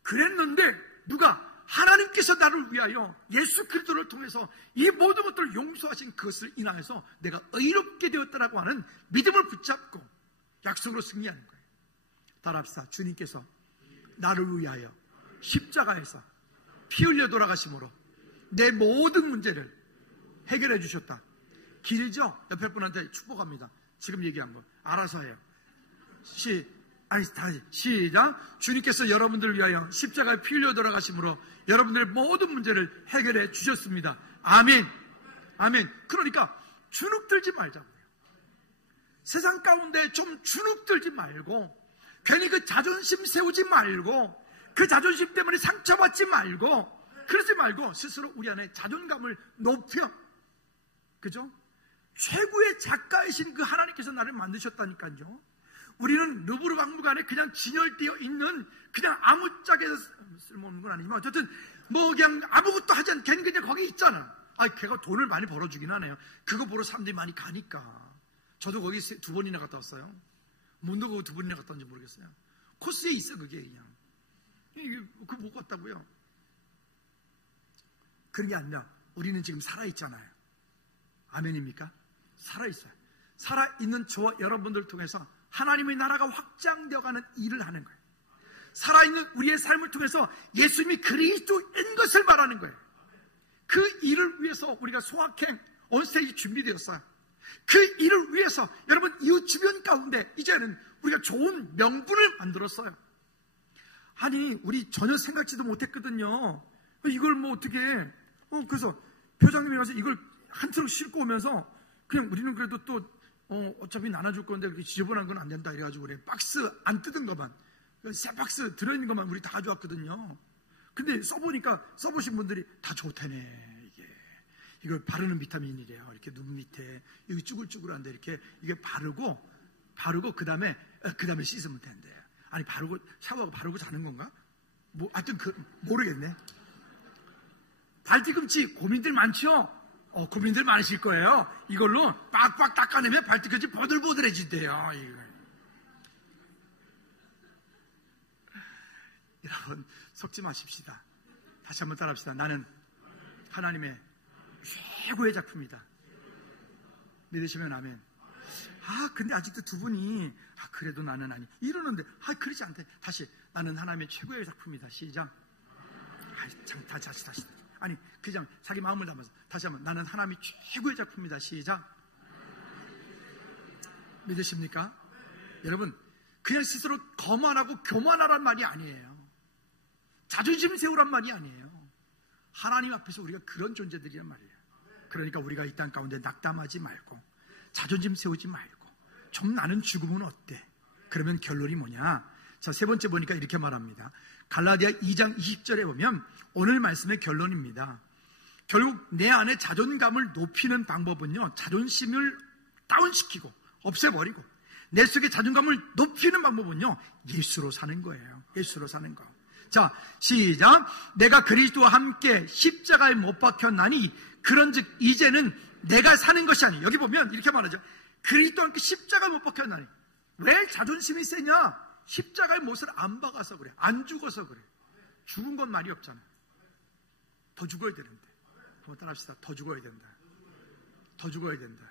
그랬는데 누가? 하나님께서 나를 위하여 예수 그리스도를 통해서 이 모든 것들을 용서하신 그것을 인하여서 내가 의롭게 되었다라고 하는 믿음을 붙잡고 약속으로 승리하는 거예요. 따라합시다. 주님께서 나를 위하여 십자가에서 피 흘려 돌아가심으로 내 모든 문제를 해결해 주셨다. 길죠? 옆에 분한테 축복합니다. 지금 얘기한 거 알아서 해요. 다시 시작. 주님께서 여러분들을 위하여 십자가에 피 흘려 돌아가심으로 여러분들의 모든 문제를 해결해 주셨습니다. 아멘. 아멘. 그러니까 주눅들지 말자고요. 세상 가운데 좀 주눅들지 말고, 괜히 그 자존심 세우지 말고, 그 자존심 때문에 상처받지 말고, 그러지 말고 스스로 우리 안에 자존감을 높여. 그죠? 최고의 작가이신 그 하나님께서 나를 만드셨다니까요. 우리는 루브르 박물관에 그냥 진열되어 있는 그냥 아무짝에 쓸모없는 건 아니지만 어쨌든 뭐 그냥 아무것도 하지 않게 걔는 그냥 거기 있잖아. 걔가 돈을 많이 벌어주긴 하네요. 그거 보러 사람들이 많이 가니까. 저도 거기 2번이나 갔다 왔어요. 문도 거기 2번이나 갔다 왔는지 모르겠어요. 코스에 있어 그게 그냥. 그거 못 갔다고요. 그런 게 아니라 우리는 지금 살아있잖아요. 아멘입니까? 살아있어요. 살아있는 저와 여러분들을 통해서 하나님의 나라가 확장되어가는 일을 하는 거예요. 살아있는 우리의 삶을 통해서 예수님이 그리스도인 것을 말하는 거예요. 그 일을 위해서 우리가 소확행 온스테이지 준비되었어요. 그 일을 위해서 여러분 이웃 주변 가운데 이제는 우리가 좋은 명분을 만들었어요. 아니 우리 전혀 생각지도 못했거든요. 이걸 뭐 어떻게 그래서 표장님이 가서 이걸 한 트럭 싣고 오면서 그냥 우리는 그래도 또 어차피 나눠줄 건데 그렇게 지저분한 건 안 된다 이래가지고 우리 박스 안 뜯은 것만 새 박스 들어있는 것만 우리 다 가져왔거든요. 근데 써보신 분들이 다 좋다네. 이걸 바르는 비타민이래요. 이렇게 눈 밑에 여기 쭈글쭈글한데 이렇게 이게 바르고 그 다음에 씻으면 된대. 아니 바르고 샤워하고 바르고 자는 건가? 뭐 하여튼 모르겠네. 발뒤꿈치 고민들 많죠? 고민들 많으실 거예요. 이걸로 빡빡 닦아내면 발뒤꿈치 보들보들해진대요. 여러분 속지 마십시다. 다시 한번 따라합시다. 나는 하나님의 최고의 작품이다. 믿으시면 아멘. 근데 아직도 두 분이 그래도 나는 아니 이러는데 그러지 않대. 다시 나는 하나님의 최고의 작품이다. 시작. 다시 아니 그냥 자기 마음을 담아서 다시 한번 나는 하나님이 최고의 작품이다. 시작. 믿으십니까? 여러분 그냥 스스로 거만하고 교만하란 말이 아니에요. 자존심 세우란 말이 아니에요. 하나님 앞에서 우리가 그런 존재들이란 말이에요. 그러니까 우리가 이 땅 가운데 낙담하지 말고 자존심 세우지 말고 좀 나는 죽으면 어때? 그러면 결론이 뭐냐? 자, 세 번째 보니까 이렇게 말합니다. 갈라디아 2장 20절에 보면 오늘 말씀의 결론입니다. 결국 내 안에 자존감을 높이는 방법은요, 자존심을 다운시키고 없애버리고 내 속에 자존감을 높이는 방법은요, 예수로 사는 거예요. 예수로 사는 거. 자, 시작. 내가 그리스도와 함께 십자가에 못 박혔나니 그런즉 이제는 내가 사는 것이 아니. 여기 보면 이렇게 말하죠. 그리스도와 함께 십자가에 못 박혔나니. 왜 자존심이 세냐? 십자가의 못을 안 박아서 그래. 안 죽어서 그래. 죽은 건 말이 없잖아. 더 죽어야 되는데. 한번 따라합시다. 더 죽어야 된다. 더 죽어야 된다.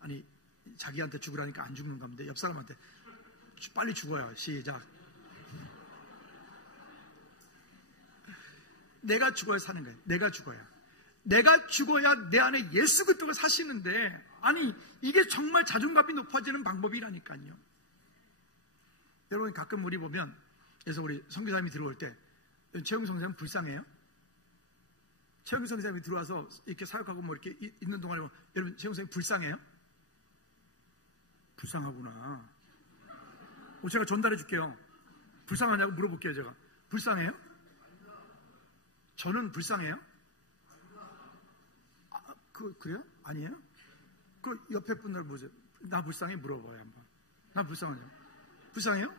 아니, 자기한테 죽으라니까 안 죽는 건데 옆 사람한테 빨리 죽어요. 시작. 내가 죽어야 사는 거예요. 내가 죽어야. 내가 죽어야 내 안에 예수 그리스도가 사시는데, 아니 이게 정말 자존감이 높아지는 방법이라니까요. 여러분 가끔 우리 보면, 그래서 우리 선교사님이 들어올 때 최영 선생님 불쌍해요? 최영 선생님이 들어와서 이렇게 사역하고 뭐 이렇게 있는 동안에 보면, 여러분 최영 선생님 불쌍해요? 불쌍하구나. 제가 전달해 줄게요. 불쌍하냐고 물어볼게요. 제가 불쌍해요? 저는 불쌍해요? 그래요? 아니에요? 그 옆에 분들 보세요. 나 불쌍해? 물어봐요 한번. 나 불쌍하냐? 불쌍해요?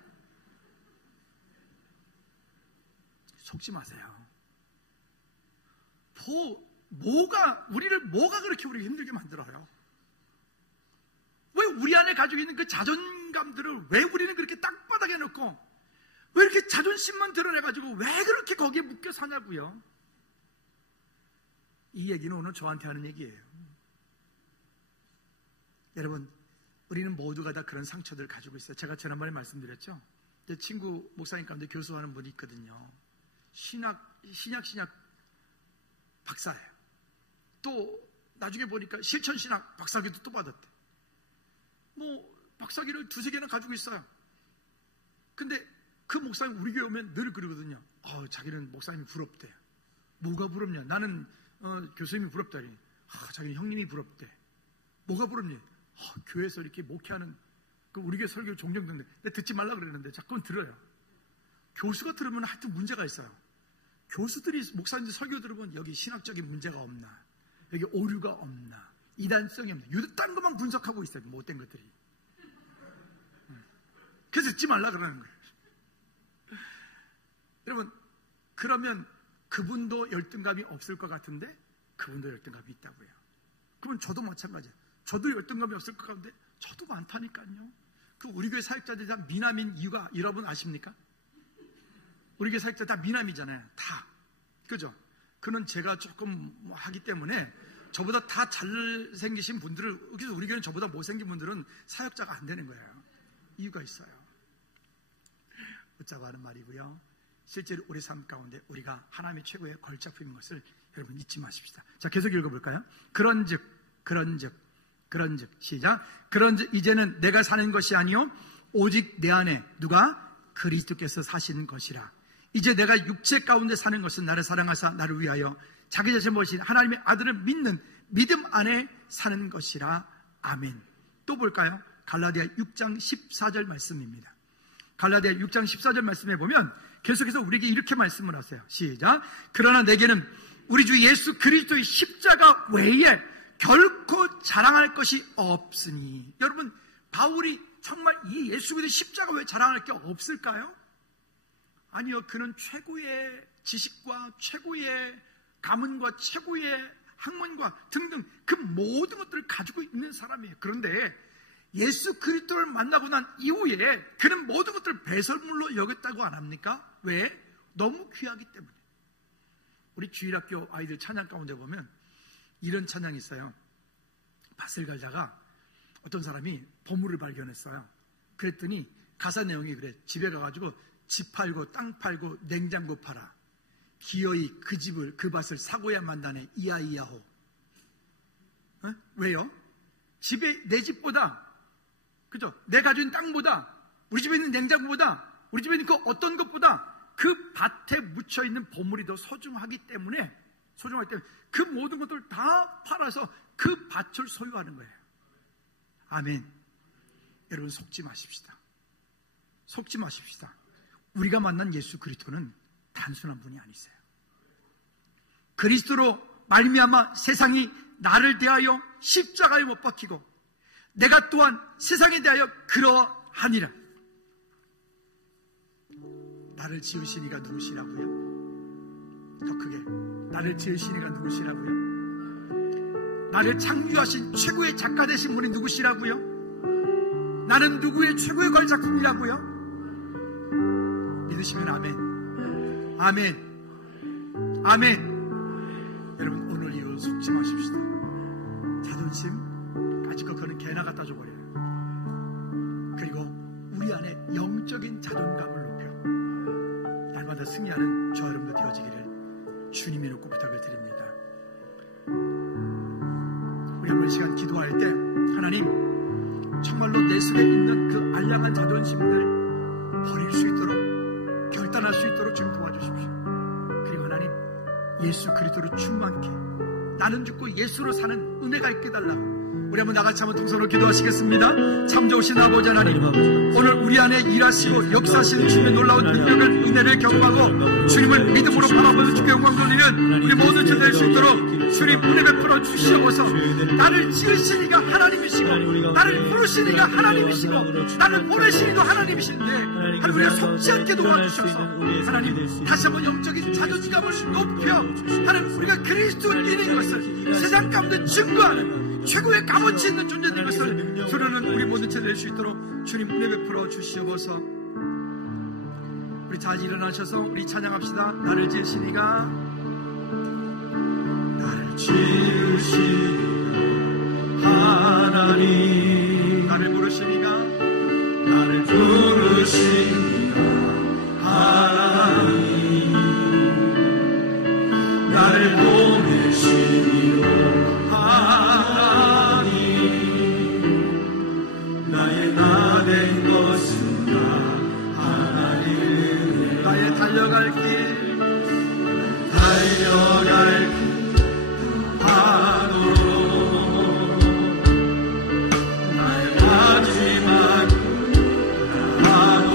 속지 마세요. 우리를 뭐가 그렇게 우리 힘들게 만들어요? 왜 우리 안에 가지고 있는 그 자존감들을 왜 우리는 그렇게 땅바닥에 놓고 왜 이렇게 자존심만 드러내가지고 왜 그렇게 거기에 묶여 사냐고요? 이 얘기는 오늘 저한테 하는 얘기예요. 여러분, 우리는 모두가 다 그런 상처들을 가지고 있어요. 제가 지난번에 말씀드렸죠. 제 친구 목사님 가운데 교수하는 분이 있거든요. 신약 박사예요. 또 나중에 보니까 실천신학 박사기도 또 받았대. 박사기를 2-3개나 가지고 있어요. 근데 그 목사님 우리 교회 오면 늘 그러거든요. 자기는 목사님이 부럽대. 뭐가 부럽냐? 나는 교수님이 부럽다니. 자기는 형님이 부럽대. 뭐가 부럽니? 교회에서 이렇게 목회하는 우리 교회 설교 종종 듣는데 내가 듣지 말라 그랬는데 자꾸는 들어요. 교수가 들으면 하여튼 문제가 있어요. 교수들이 목사님 설교 들으면 여기 신학적인 문제가 없나, 여기 오류가 없나, 이단성이 없나, 딴 것만 분석하고 있어요. 못된 것들이. 그래서 듣지 말라 그러는 거예요. 여러분, 그러면 그분도 열등감이 없을 것 같은데 그분도 열등감이 있다고요. 그러면 저도 마찬가지예요. 저도 열등감이 없을 것 같은데 저도 많다니까요. 우리 교회 사역자들이 다 미남인 이유가 여러분 아십니까? 우리 교회 사역자 다 미남이잖아요. 다. 그죠? 그는 제가 조금 하기 때문에 저보다 다 잘생기신 분들을, 그래서 우리 교회는 저보다 못생긴 분들은 사역자가 안 되는 거예요. 이유가 있어요. 웃자고 하는 말이고요. 실제로 우리 삶 가운데 우리가 하나님의 최고의 걸작품인 것을 여러분 잊지 마십시다. 자, 계속 읽어볼까요? 그런즉 시작. 그런즉 이제는 내가 사는 것이 아니요 오직 내 안에 누가? 그리스도께서 사시는 것이라. 이제 내가 육체 가운데 사는 것은 나를 사랑하사 나를 위하여 자기 자신을 모신 하나님의 아들을 믿는 믿음 안에 사는 것이라. 아멘. 또 볼까요? 갈라디아 6장 14절 말씀입니다. 갈라디아 6장 14절 말씀에 보면 계속해서 우리에게 이렇게 말씀을 하세요. 시작. 그러나 내게는 우리 주 예수 그리스도의 십자가 외에 결코 자랑할 것이 없으니. 여러분, 바울이 정말 이 예수 그리스도의 십자가 외에 자랑할 게 없을까요? 아니요. 그는 최고의 지식과 최고의 가문과 최고의 학문과 등등 그 모든 것들을 가지고 있는 사람이에요. 그런데 예수 그리스도를 만나고 난 이후에 그는 모든 것들을 배설물로 여겼다고 안 합니까? 왜? 너무 귀하기 때문에. 우리 주일학교 아이들 찬양 가운데 보면 이런 찬양이 있어요. 밭을 갈다가 어떤 사람이 보물을 발견했어요. 그랬더니 가사 내용이 그래. 집에 가가지고 집 팔고 땅 팔고 냉장고 팔아. 기어이 그 집을 그 밭을 사고야 만다네. 이야이야호. 왜요? 내 집보다, 그죠? 내 가진 땅보다, 우리 집에 있는 냉장고보다, 우리 집에 있는 그 어떤 것보다 그 밭에 묻혀있는 보물이 더 소중하기 때문에 그 모든 것들을 다 팔아서 그 밭을 소유하는 거예요. 아멘. 여러분 속지 마십시다. 속지 마십시다. 우리가 만난 예수 그리스도는 단순한 분이 아니세요. 그리스도로 말미암아 세상이 나를 대하여 십자가에 못 박히고 내가 또한 세상에 대하여 그러하니라. 나를 지으신 이가 누구시라고요? 더 크게, 나를 지으신 이가 누구시라고요? 나를 창조하신 최고의 작가 되신 분이 누구시라고요? 나는 누구의 최고의 걸작품이라고요? 믿으시면 아멘. 아멘. 아멘. 여러분, 오늘 이후 속지 마십시다. 자존심 가지고 그는 개나 갖다 줘버려요. 그리고 우리 안에 영적인 자존감을 높여 날마다 승리하는 저와 여러분도 되어지기를 주님의 이름으로 부탁을 드립니다. 우리 한번 시간 기도할 때 하나님, 정말로 내 속에 있는 그 알량한 자존심을 버릴 수 있도록, 결단할 수 있도록 좀 도와주십시오. 그리고 하나님, 예수 그리스도로 충만케 나는 죽고 예수로 사는 은혜가 있게 달라고 우리 한번 나같이 한번 통성으로 기도하시겠습니다. 참 좋으신 아버지 하나님, 오늘 우리 안에 일하시고 역사하시는 주님의 놀라운 능력을, 은혜를 경험하고 주님을 믿음으로 바라보는 주께 영광 돌리는 우리 모든 주 될 수 있도록 주님 은혜 베풀어 주시옵소서. 나를 지으신 이가 하나님이시고 나를 부르신 이가 하나님이시고 나를 보내신 이도 하나님이신데 하나님, 우리가 속지 않게 도와주셔서 하나님, 다시 한번 영적인 자존감을 높여 하나님, 우리가 그리스도인인 것을 세상 가운데 증거하는 최고의 값어치 있는 존재인 것을 드러내는 우리 모든 체 될 수 있도록 주님 은혜 베풀어 주시옵소서. 우리 잘 일어나셔서 우리 찬양합시다. 나를 지으신 이가, 나를 지으신 이가 하나님, 나를 부르신 이가, 나를 부르신 이가 하나님, 나를 보내신 이가 하나님, 나의 나 된 것은 다 하나님, 나의 달려갈 길 바로 나의 마지막 바로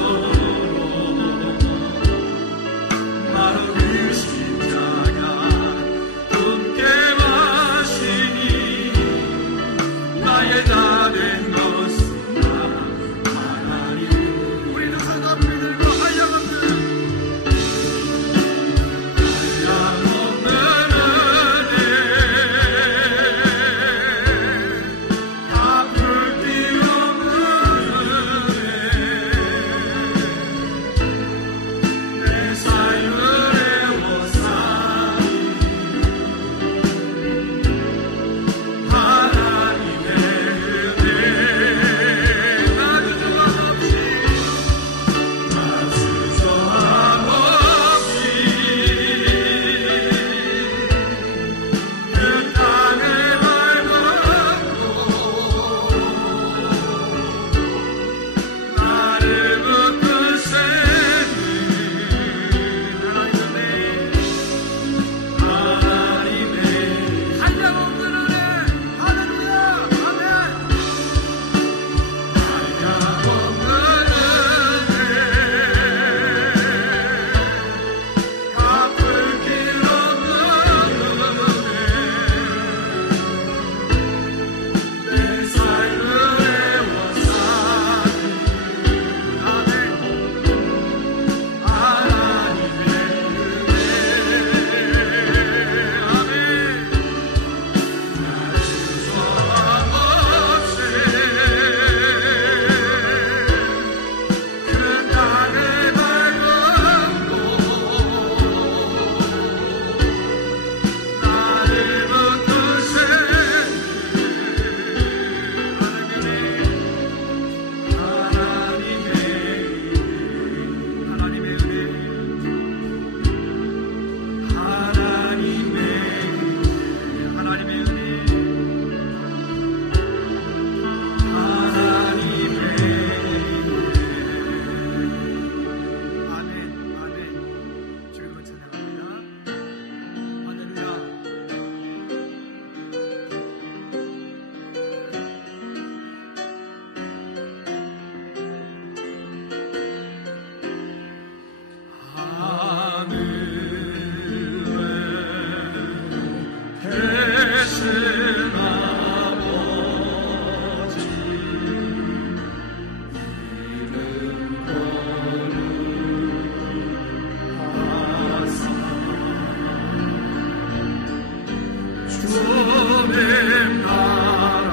주님 나라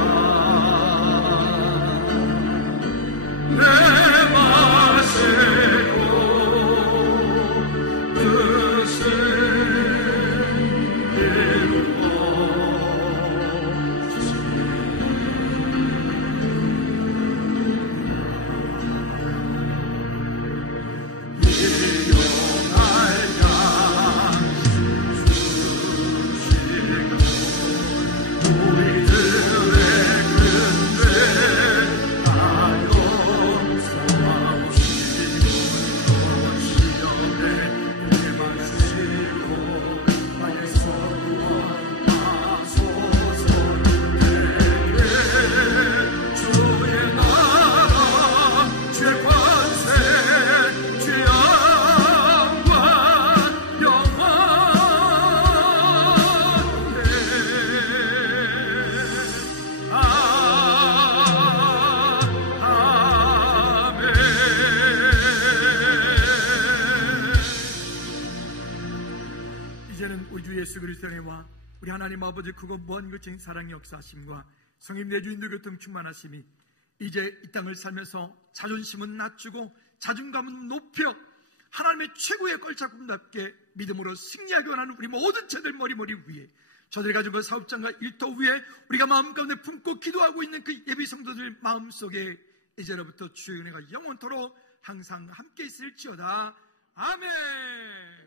내 마시고 뜻을 예수 그리스도 안에와 우리 하나님 아버지 크고 먼 그친 사랑의 역사하심과 성님 내주 인도교통 충만하심이 이제 이 땅을 살면서 자존심은 낮추고 자존감은 높여 하나님의 최고의 걸작품답게 믿음으로 승리하기 원하는 우리 모든 자들 머리 위에 저들이 가진 그 사업장과 일터 위에 우리가 마음 가운데 품고 기도하고 있는 그 예비 성도들 마음속에 이제로부터 주의 은혜가 영원토록 항상 함께 있을지어다. 아멘.